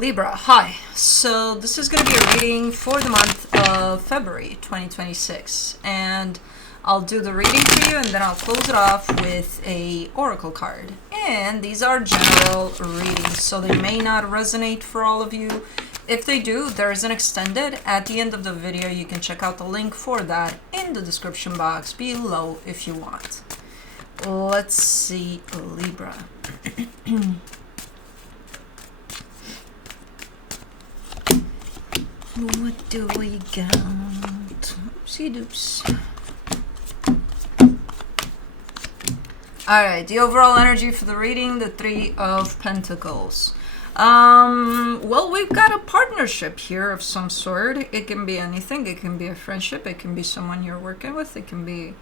Libra, hi. So this is going to be a reading for the month of February 2026, and I'll do the reading for you and then I'll close it off with a oracle card. And these are general readings, so they may not resonate for all of you. If they do, there is an extended at the end of the video. You can check out the link for that in the description box below if you want. Let's see, Libra. What do we got? Oopsie doops. Alright, the overall energy for the reading, the Three of Pentacles. Well, we've got a partnership here of some sort. It can be anything. It can be a friendship. It can be someone you're working with. It can be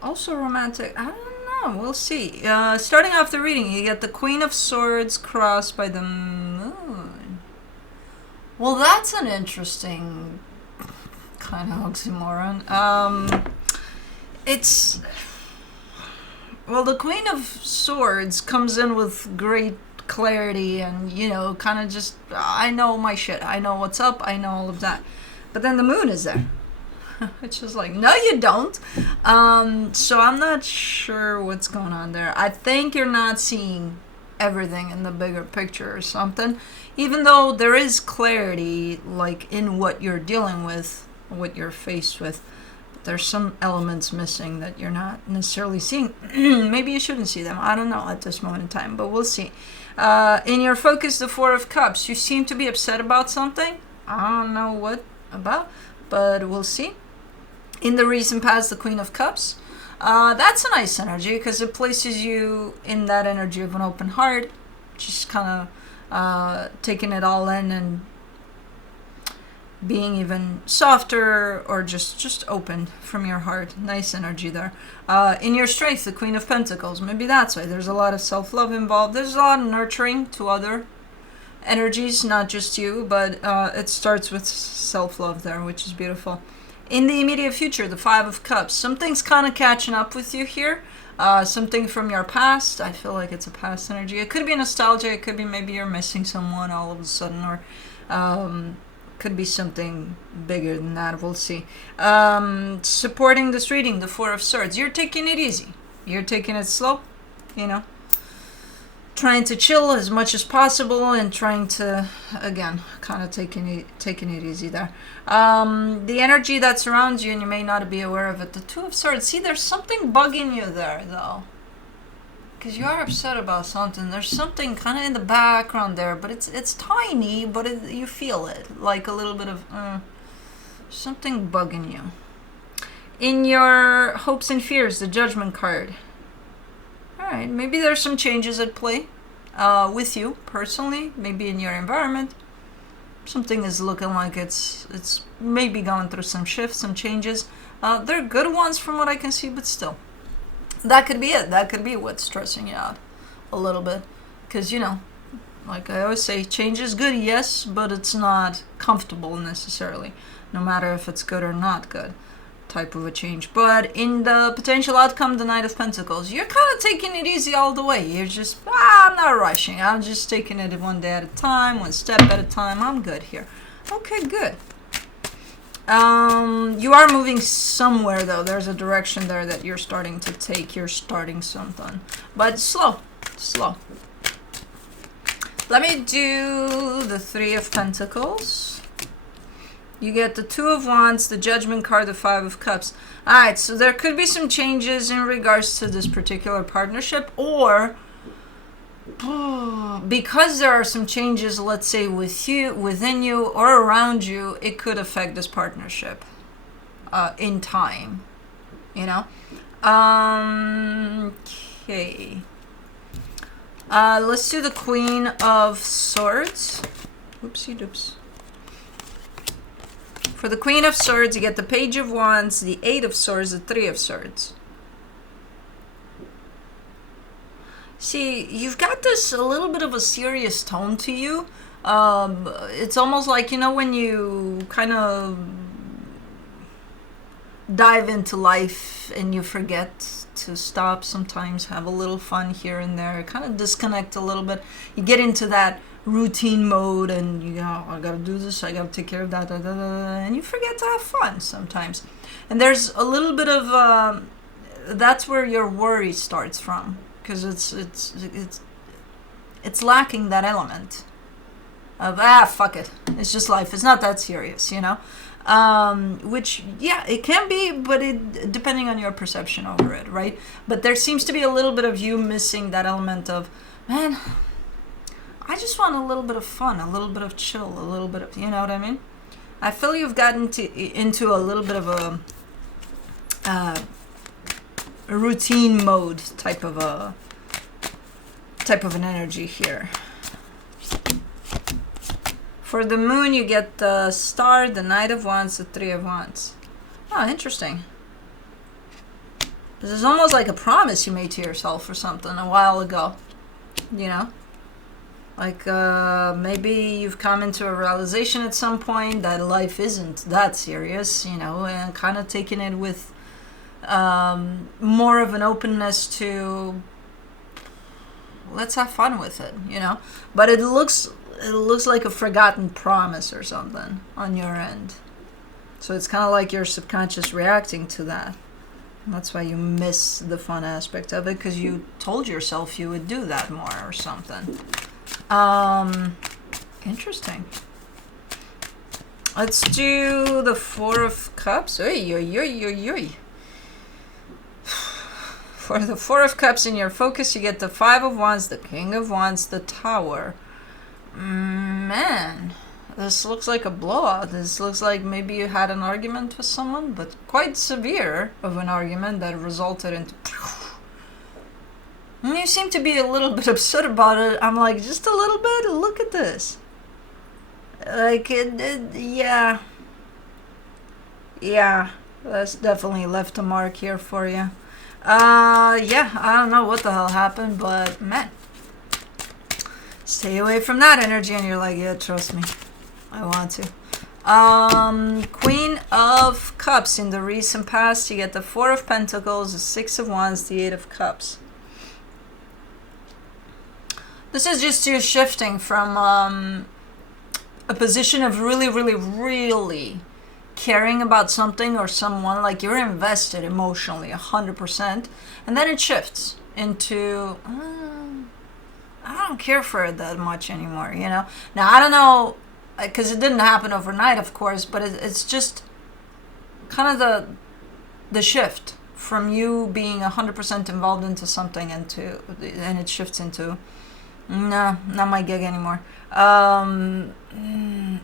also romantic. I don't know. We'll see. Starting off the reading, you get the Queen of Swords crossed by the Moon. Well, that's an interesting kind of oxymoron. Well, the Queen of Swords comes in with great clarity and, you know, kind of just, I know my shit. I know what's up. I know all of that. But then the Moon is there. It's just like, no, you don't. So I'm not sure what's going on there. I think you're not seeing everything in the bigger picture or something, even though there is clarity like in what you're dealing with, what you're faced with. There's some elements missing that you're not necessarily seeing. Maybe you shouldn't see them, I don't know at this moment in time, but we'll see. In your focus, the Four of Cups, you seem to be upset about something. I don't know what about, but we'll see. In the recent past, the Queen of Cups. That's a nice energy because it places you in that energy of an open heart, just kind of taking it all in and being even softer or just open from your heart. Nice energy there. In your strength, the Queen of Pentacles. Maybe that's why there's a lot of self-love involved. There's a lot of nurturing to other energies, not just you, but it starts with self-love there, which is beautiful. In the immediate future, the Five of Cups. Something's kind of catching up with you here. Something from your past. I feel like it's a past energy. It could be nostalgia. It could be maybe you're missing someone all of a sudden. Or could be something bigger than that. We'll see. Supporting this reading, the Four of Swords. You're taking it easy. You're taking it slow. You know. Trying to chill as much as possible and trying to, again, kind of taking it easy there. The energy that surrounds you, and you may not be aware of it, the Two of Swords. See, there's something bugging you there, though. Because you are upset about something. There's something kind of in the background there, but it's tiny, but you feel it. Like a little bit of something bugging you. In your hopes and fears, the Judgment card. Alright, maybe there's some changes at play with you personally, maybe in your environment. Something is looking like it's maybe going through some shifts, some changes. They're good ones from what I can see, but still. That could be it. That could be what's stressing you out a little bit. Because, you know, like I always say, change is good, yes, but it's not comfortable necessarily. No matter if it's good or not good. Type of a change. But in the potential outcome, the Knight of Pentacles, you're kind of taking it easy all the way. You're just, I'm not rushing. I'm just taking it one day at a time, one step at a time. I'm good here. Okay, good. You are moving somewhere, though. There's a direction there that you're starting to take. You're starting something. But slow. Slow. Let me do the Three of Pentacles. You get the Two of Wands, the Judgment card, the Five of Cups. Alright, so there could be some changes in regards to this particular partnership, or because there are some changes, let's say, with you, within you, or around you, it could affect this partnership in time. You know? Okay. Let's do the Queen of Swords. Oopsie doops. For the Queen of Swords, you get the Page of Wands, the Eight of Swords, the Three of Swords. See, you've got this a little bit of a serious tone to you. It's almost like, you know, when you kind of dive into life and you forget to stop sometimes, have a little fun here and there, kind of disconnect a little bit. You get into that routine mode, and you know, I gotta do this, I gotta take care of that, and you forget to have fun sometimes. And there's a little bit of that's where your worry starts from, because it's lacking that element of fuck it, it's just life, it's not that serious, you know. Which, yeah, it can be, but it depending on your perception over it, right? But there seems to be a little bit of you missing that element of, man, I just want a little bit of fun, a little bit of chill, a little bit of, you know what I mean? I feel you've gotten into a little bit of a routine mode type of an energy here. For the moon, you get the Star, the Knight of Wands, the Three of Wands. Oh, interesting. This is almost like a promise you made to yourself or something a while ago. You know? Like, maybe you've come into a realization at some point that life isn't that serious, you know, and kind of taking it with more of an openness to, let's have fun with it, you know? But it looks like a forgotten promise or something on your end. So it's kind of like your subconscious reacting to that. And that's why you miss the fun aspect of it, because you told yourself you would do that more or something. Interesting. Let's do the Four of Cups. Oy, oy, oy, oy, oy. For the Four of Cups in your focus, you get the Five of Wands, the King of Wands, the Tower. Man, this looks like a blowout. This looks like maybe you had an argument with someone, but quite severe of an argument that resulted into... And you seem to be a little bit upset about it. I'm like, just a little bit? Look at this. Like, yeah. Yeah, that's definitely left a mark here for you. Yeah, I don't know what the hell happened, but man. Stay away from that energy, and you're like, yeah, trust me, I want to. Queen of Cups in the recent past, you get the Four of Pentacles, the Six of Wands, the Eight of Cups. This is just you shifting from a position of really, really, really caring about something or someone, like you're invested emotionally 100%, and then it shifts into... I don't care for it that much anymore, you know? Now, I don't know, because it didn't happen overnight, of course, but it's just kind of the shift from you being 100% involved into something and it shifts into, no, not my gig anymore. Man,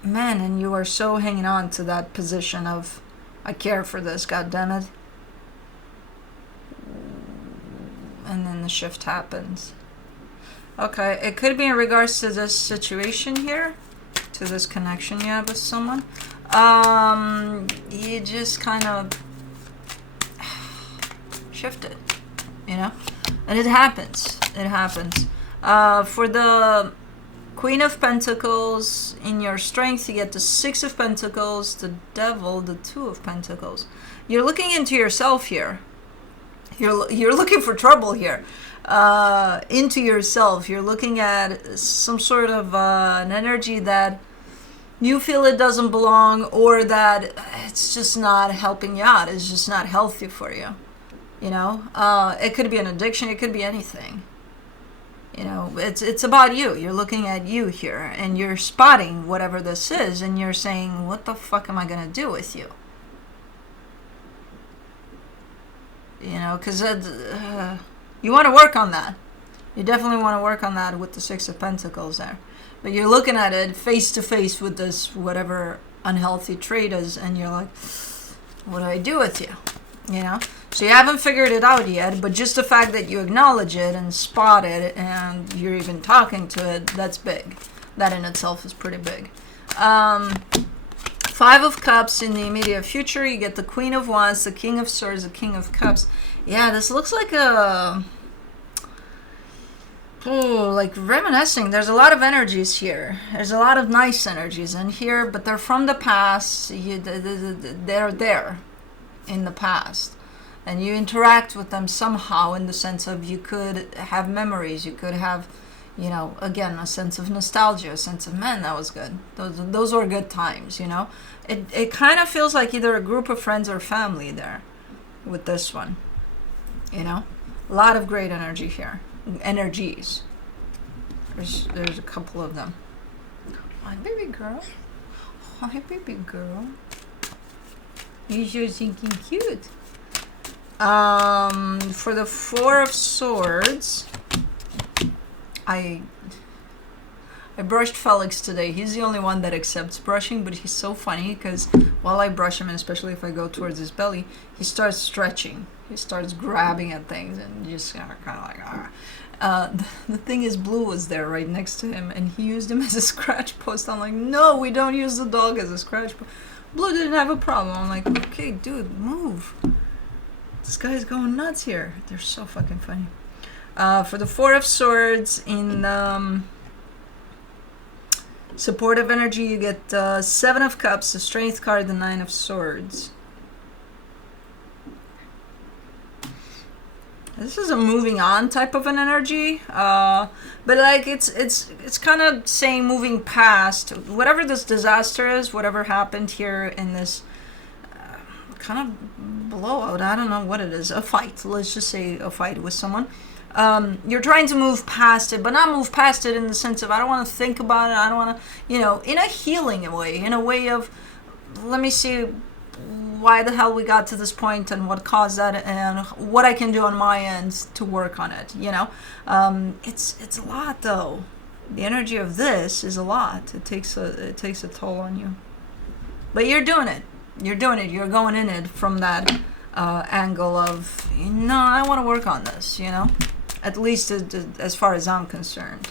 and you are so hanging on to that position of, I care for this, goddammit. And then the shift happens. Okay, it could be in regards to this situation here, to this connection you have with someone. You just kind of shifted, you know? And it happens. It happens. For the Queen of Pentacles, in your strength, you get the Six of Pentacles, the Devil, the Two of Pentacles. You're looking into yourself here. You're looking for trouble here. Into yourself. You're looking at some sort of an energy that you feel it doesn't belong, or that it's just not helping you out. It's just not healthy for you. You know, it could be an addiction. It could be anything. You know, it's about you. You're looking at you here, and you're spotting whatever this is, and you're saying, what the fuck am I going to do with you? You know, because you want to work on that. You definitely want to work on that with the Six of Pentacles there. But you're looking at it face to face with this whatever unhealthy trait is, and you're like, what do I do with you? You know? So you haven't figured it out yet, but just the fact that you acknowledge it and spot it and you're even talking to it, that's big. That in itself is pretty big. Five of Cups in the immediate future, you get the Queen of Wands, the King of Swords, the King of Cups. Yeah, this looks like a... Oh, like reminiscing. There's a lot of energies here. There's a lot of nice energies in here, but they're from the past. They're there in the past. And you interact with them somehow, in the sense of you could have memories. You could have, You know, again, a sense of nostalgia, a sense of, man, that was good. Those were good times, you know. It kind of feels like either a group of friends or family there with this one, you know. A lot of great energy here. Energies. There's a couple of them. Hi, baby girl. Hi, baby girl. You're so thinking cute. For the Four of Swords, I brushed Felix today. He's the only one that accepts brushing, but he's so funny because while I brush him, and especially if I go towards his belly, he starts stretching. He starts grabbing at things and just kind of like, ah. The thing is, Blue was there right next to him, and he used him as a scratch post. I'm like, no, we don't use the dog as a scratch post. Blue didn't have a problem. I'm like, okay, dude, move. This guy's going nuts here. They're so fucking funny. For the Four of Swords, in supportive energy, you get Seven of Cups, the Strength card, the Nine of Swords. This is a moving on type of an energy, but like it's kind of saying moving past whatever this disaster is, whatever happened here in this kind of blowout. I don't know what it is. A fight. Let's just say a fight with someone. You're trying to move past it, but not move past it in the sense of I don't want to think about it. I don't want to, you know, in a healing way, in a way of let me see why the hell we got to this point and what caused that and what I can do on my end to work on it, you know. It's a lot though. The energy of this is a lot. It takes a toll on you. But you're doing it. You're going in it from that angle of, no, I want to work on this, you know. At least as far as I'm concerned.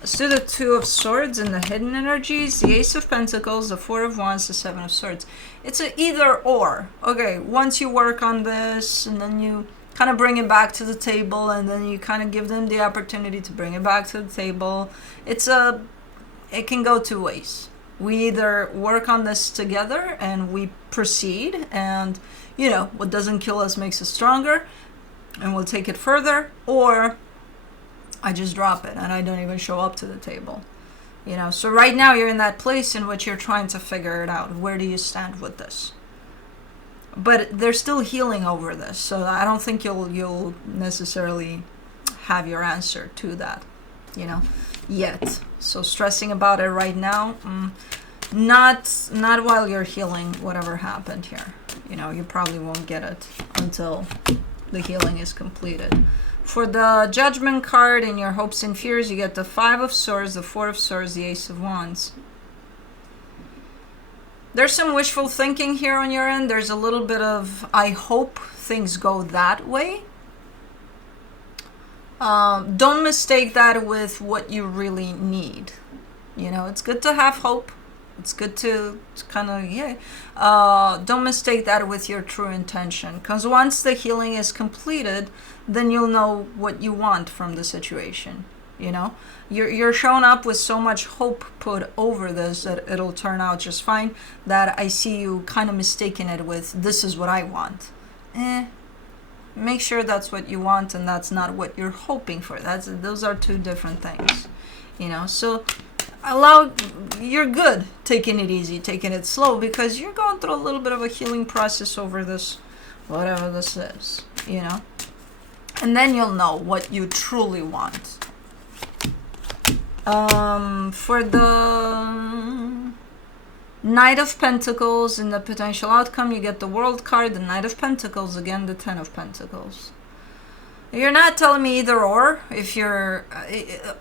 Let's do the Two of Swords and the hidden energies, the Ace of Pentacles, the Four of Wands, the Seven of Swords. It's a either or. Okay, once you work on this and then you kind of bring it back to the table and then you kind of give them the opportunity to bring it back to the table. It can go two ways. We either work on this together and we proceed and, you know, what doesn't kill us makes us stronger and we'll take it further, or I just drop it and I don't even show up to the table, you know. So right now you're in that place in which you're trying to figure it out. Where do you stand with this? But they're still healing over this, so I don't think you'll necessarily have your answer to that, you know, yet. So stressing about it right now, not while you're healing whatever happened here. You know, you probably won't get it until the healing is completed. For the Judgment card in your hopes and fears, you get the Five of Swords, the Four of Swords, the Ace of Wands. There's some wishful thinking here on your end. There's a little bit of, I hope things go that way. Don't mistake that with what you really need. You know, it's good to have hope. It's good to kind of, don't mistake that with your true intention. Because once the healing is completed, then you'll know what you want from the situation. You know, you're showing up with so much hope put over this that it'll turn out just fine, that I see you kind of mistaking it with, this is what I want. Make sure that's what you want and that's not what you're hoping for. Those are two different things, you know. So you're good taking it easy, taking it slow, because you're going through a little bit of a healing process over this, whatever this is, you know. And then you'll know what you truly want. For the Knight of Pentacles in the potential outcome, you get the World card, the Knight of Pentacles, again the Ten of Pentacles. You're not telling me either or. If you're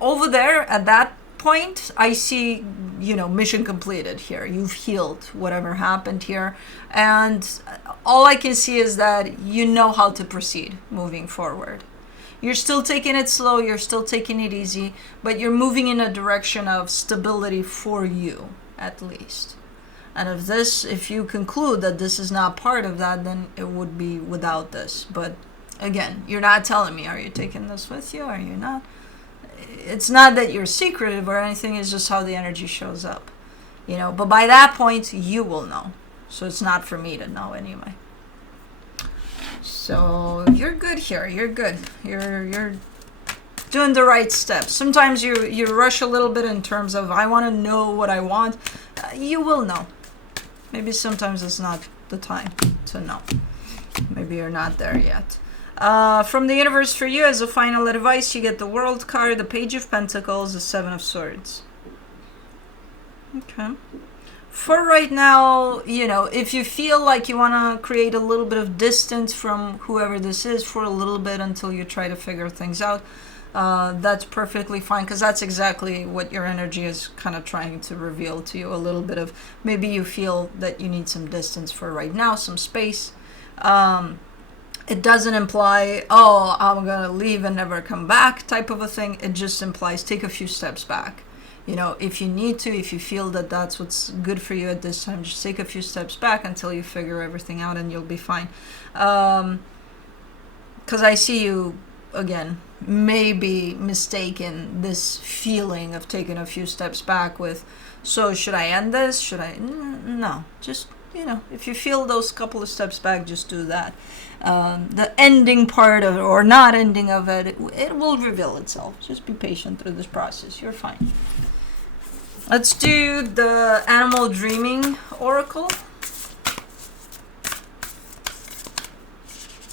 over there at that point, I see, you know, mission completed here. You've healed whatever happened here. And all I can see is that you know how to proceed moving forward. You're still taking it slow, you're still taking it easy, but you're moving in a direction of stability for you, at least. And if you conclude that this is not part of that, then it would be without this. But again, you're not telling me, are you taking this with you? Are you not? It's not that you're secretive or anything, it's just how the energy shows up. You know, but by that point, you will know. So it's not for me to know anyway. So you're good here. You're good. You're doing the right steps. Sometimes you rush a little bit in terms of, I want to know what I want. You will know. Maybe sometimes it's not the time to know. Maybe you're not there yet. From the universe for you, as a final advice, you get the World card, the Page of Pentacles, the Seven of Swords. Okay. For right now, if you feel like you want to create a little bit of distance from whoever this is for a little bit until you try to figure things out, that's perfectly fine, because that's exactly what your energy is kind of trying to reveal to you. A little bit of, maybe you feel that you need some distance for right now, some space. It doesn't imply, oh, I'm going to leave and never come back type of a thing. It just implies take a few steps back. If you need to, if you feel that that's what's good for you at this time, just take a few steps back until you figure everything out, and you'll be fine. Because I see you, again, maybe mistaken this feeling of taking a few steps back with, so should I end this? Should I? No, just, if you feel those couple of steps back, just do that. The ending part of it, or not ending of it, it will reveal itself. Just be patient through this process. You're fine. Let's do the Animal Dreaming Oracle.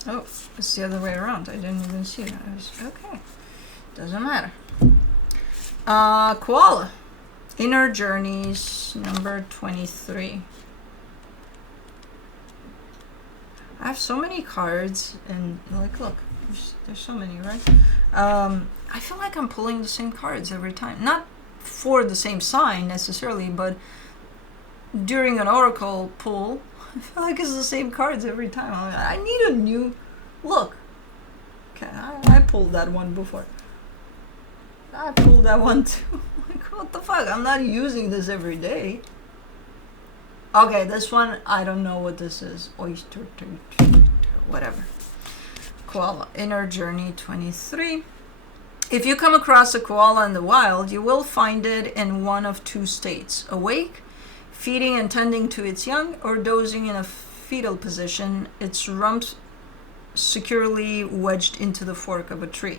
Oh, it's the other way around. I didn't even see that. Okay. Doesn't matter. Koala. Inner Journeys, number 23. I have so many cards, and look, there's so many, right? I feel like I'm pulling the same cards every time. Not for the same sign necessarily, but during an oracle pull, I feel like it's the same cards every time. I need a new look. Okay, I pulled that one before. I pulled that one too. Like, what the fuck? I'm not using this every day. Okay, this one, I don't know what this is. Oyster, whatever. Koala, Inner Journey 23. If you come across a koala in the wild, you will find it in one of two states: awake, feeding and tending to its young, or dozing in a fetal position, its rump securely wedged into the fork of a tree.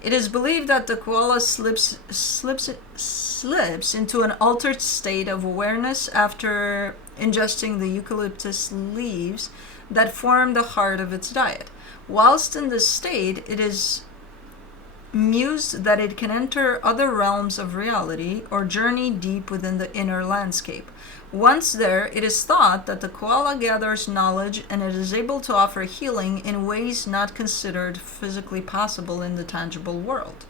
It is believed that the koala slips into an altered state of awareness after ingesting the eucalyptus leaves that form the heart of its diet. Whilst in this state, it is mused that it can enter other realms of reality or journey deep within the inner landscape. Once there, it is thought that the koala gathers knowledge and it is able to offer healing in ways not considered physically possible in the tangible world.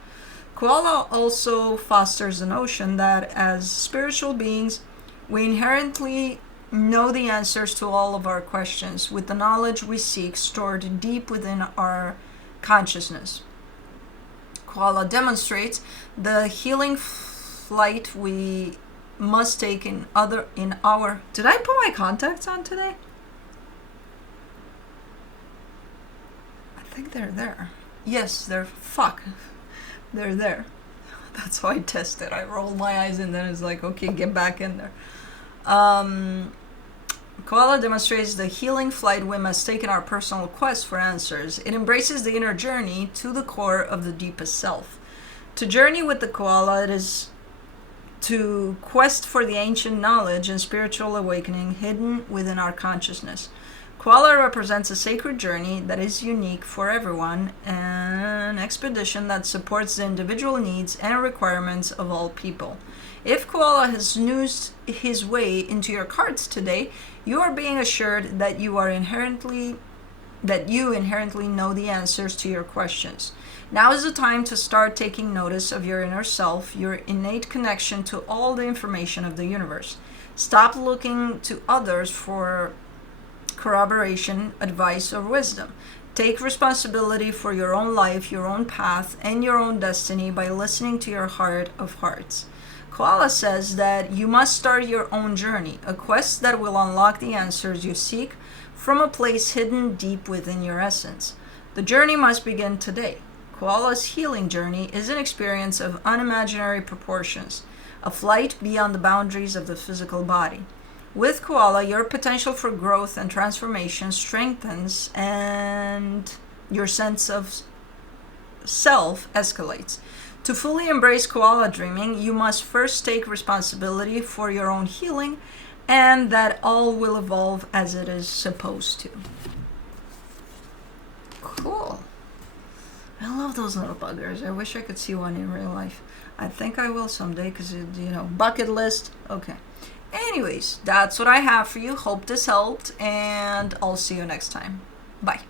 Koala also fosters the notion that as spiritual beings, we inherently know the answers to all of our questions with the knowledge we seek stored deep within our consciousness. Koala demonstrates the healing flight we must take in our... Did I put my contacts on today? I think they're there. Yes, they're there. That's how I test it. I roll my eyes and then it's like, okay, get back in there. Koala demonstrates the healing flight we must take in our personal quest for answers. It embraces the inner journey to the core of the deepest self. To journey with the koala, it is to quest for the ancient knowledge and spiritual awakening hidden within our consciousness. Koala represents a sacred journey that is unique for everyone, an expedition that supports the individual needs and requirements of all people. If Koala has snoozed his way into your cards today, you are being assured that you inherently know the answers to your questions. Now is the time to start taking notice of your inner self, your innate connection to all the information of the universe. Stop looking to others for corroboration, advice, or wisdom. Take responsibility for your own life, your own path, and your own destiny by listening to your heart of hearts. Koala says that you must start your own journey, a quest that will unlock the answers you seek from a place hidden deep within your essence. The journey must begin today. Koala's healing journey is an experience of unimaginary proportions, a flight beyond the boundaries of the physical body. With Koala, your potential for growth and transformation strengthens, and your sense of self escalates. To fully embrace koala dreaming, you must first take responsibility for your own healing, and that all will evolve as it is supposed to. Cool. I love those little buggers. I wish I could see one in real life. I think I will someday because, bucket list. Okay. Anyways, that's what I have for you. Hope this helped, and I'll see you next time. Bye.